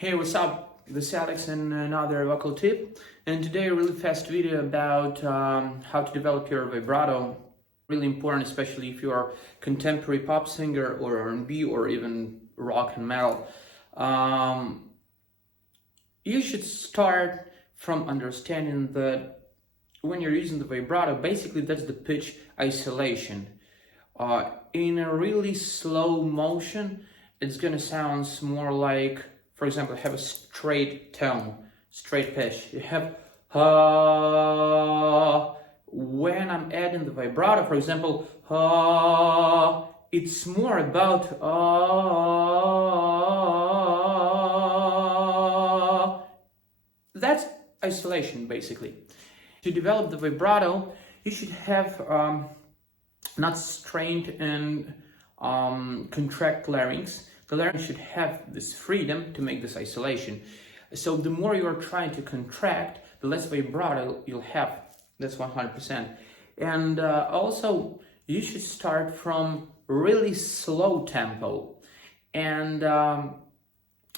Hey, what's up? This is Alex and another vocal tip. And today a really fast video about how to develop your vibrato. Really important, especially if you're a contemporary pop singer or R&B or even rock and metal. You should start from understanding that when you're using the vibrato, basically that's the pitch isolation. In a really slow motion, it's gonna sound more like, for example, have a straight tone, straight pitch. You have when I'm adding the vibrato, for example, it's more about that's isolation basically. To develop the vibrato, you should have not strained and contract larynx. The larynx should have this freedom to make this isolation. So the more you are trying to contract, the less vibrato you'll have. That's 100%. And also, you should start from really slow tempo. And I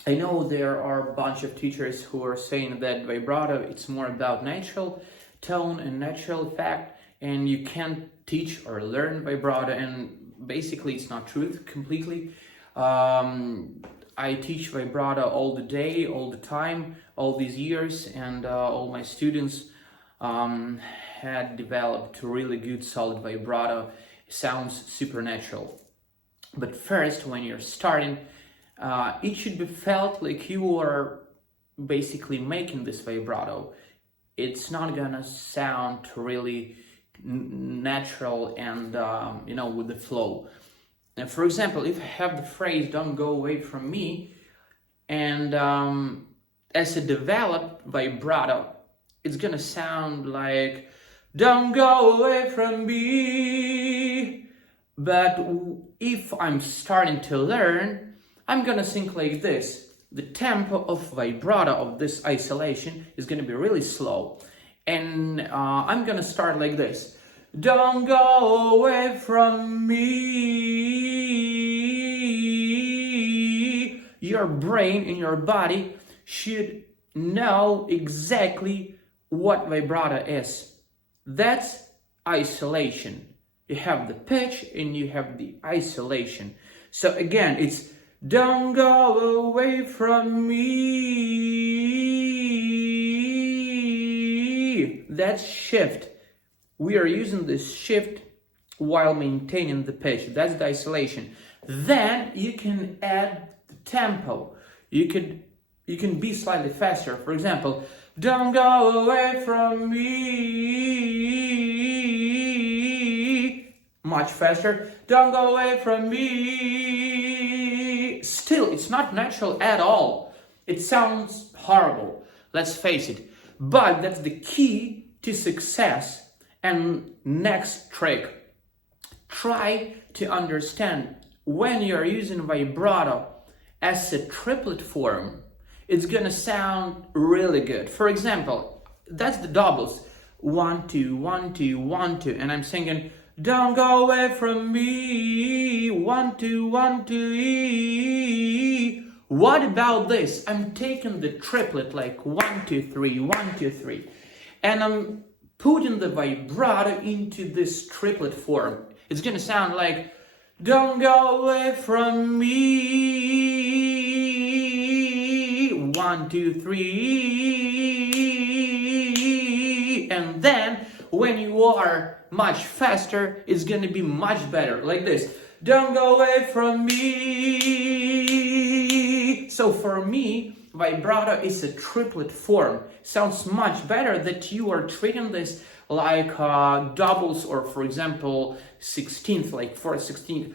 know there are a bunch of teachers who are saying that vibrato, it's more about natural tone and natural effect, and you can't teach or learn vibrato, and basically it's not true completely. I teach vibrato all the day, all the time, all these years, and all my students had developed really good solid vibrato. It sounds supernatural. But first, when you're starting, it should be felt like you are basically making this vibrato. It's not gonna sound really natural and with the flow. And for example, if I have the phrase "don't go away from me," and as a developed vibrato, it's gonna sound like "don't go away from me." But if I'm starting to learn, I'm gonna sing like this. The tempo of vibrato of this isolation is gonna be really slow, and I'm gonna start like this. Don't go away from me. Your brain and your body should know exactly what vibrato is. That's isolation. You have the pitch and you have the isolation. So again, it's don't go away from me. That's shift. We are using this shift while maintaining the pitch. That's the isolation. Then you can add the tempo. You can be slightly faster. For example, don't go away from me. Much faster. Don't go away from me. Still, it's not natural at all. It sounds horrible. Let's face it. But that's the key to success. And next trick, try to understand when you're using vibrato as a triplet form, it's gonna sound really good. For example, that's the doubles. 1, 2, 1, 2, 1, 2, and I'm singing, don't go away from me, 1, 2, 1, 2, E. What about this? I'm taking the triplet like 1, 2, 3, 1, 2, 3, and I'm putting the vibrato into this triplet form. It's gonna sound like, don't go away from me, 1, 2, 3, and then when you are much faster, it's gonna be much better, like this, don't go away from me. So for me, vibrato is a triplet form. Sounds much better that you are treating this like doubles, or for example 16th, like 4th, 16th.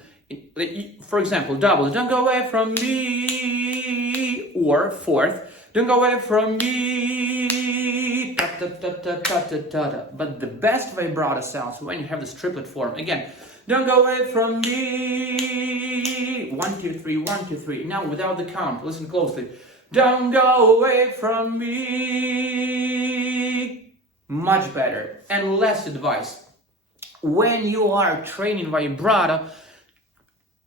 For example, doubles, don't go away from me, or 4th, don't go away from me, ta, ta, ta, ta, ta, ta, ta, ta. But the best vibrato sounds when you have this triplet form. Again, don't go away from me, 1, 2, 3, 1, 2, 3. Now without the count, listen closely. Don't go away from me. Much better. And last advice. When you are training vibrato,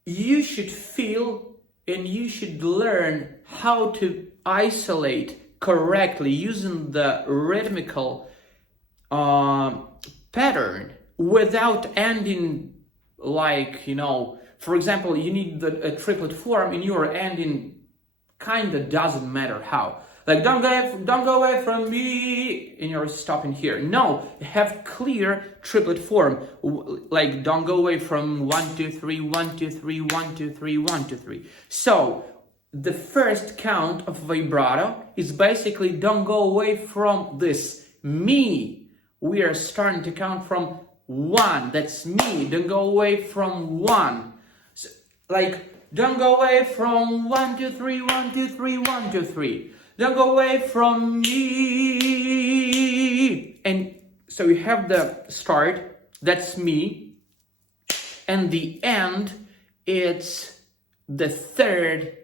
you should feel and you should learn how to isolate correctly using the rhythmical pattern without ending like, for example, you need a triplet form and your ending kind of doesn't matter how. Like, don't go away from me, and you're stopping here. No, have clear triplet form. Like, don't go away from 1, 2, 3, 1, 2, 3, 1, 2, 3, 1, 2, 3. So, the first count of vibrato is basically don't go away from this me. We are starting to count from 1. That's me. Don't go away from 1. So, like, don't go away from 1, 2, 3, 1, 2, 3, 1, 2, 3. Don't go away from me. And so you have the start, that's me. And the end, it's the third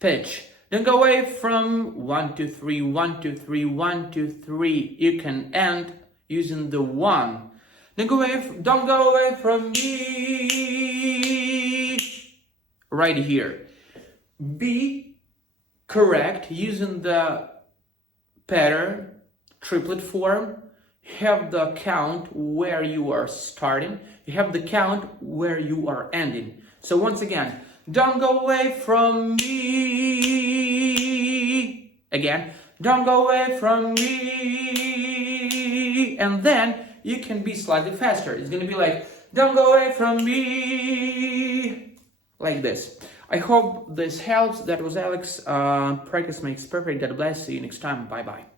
pitch. Don't go away from 1, 2, 3, 1, 2, 3, 1, 2, 3. You can end using the 1. Don't go away from me. Right here. Be correct using the pattern, triplet form. Have the count where you are starting. You have the count where you are ending. So once again, don't go away from me. Again, don't go away from me. And then you can be slightly faster. It's going to be like, don't go away from me. Like this. I hope this helps. That was Alex. Practice makes perfect. God bless. See you next time. Bye-bye.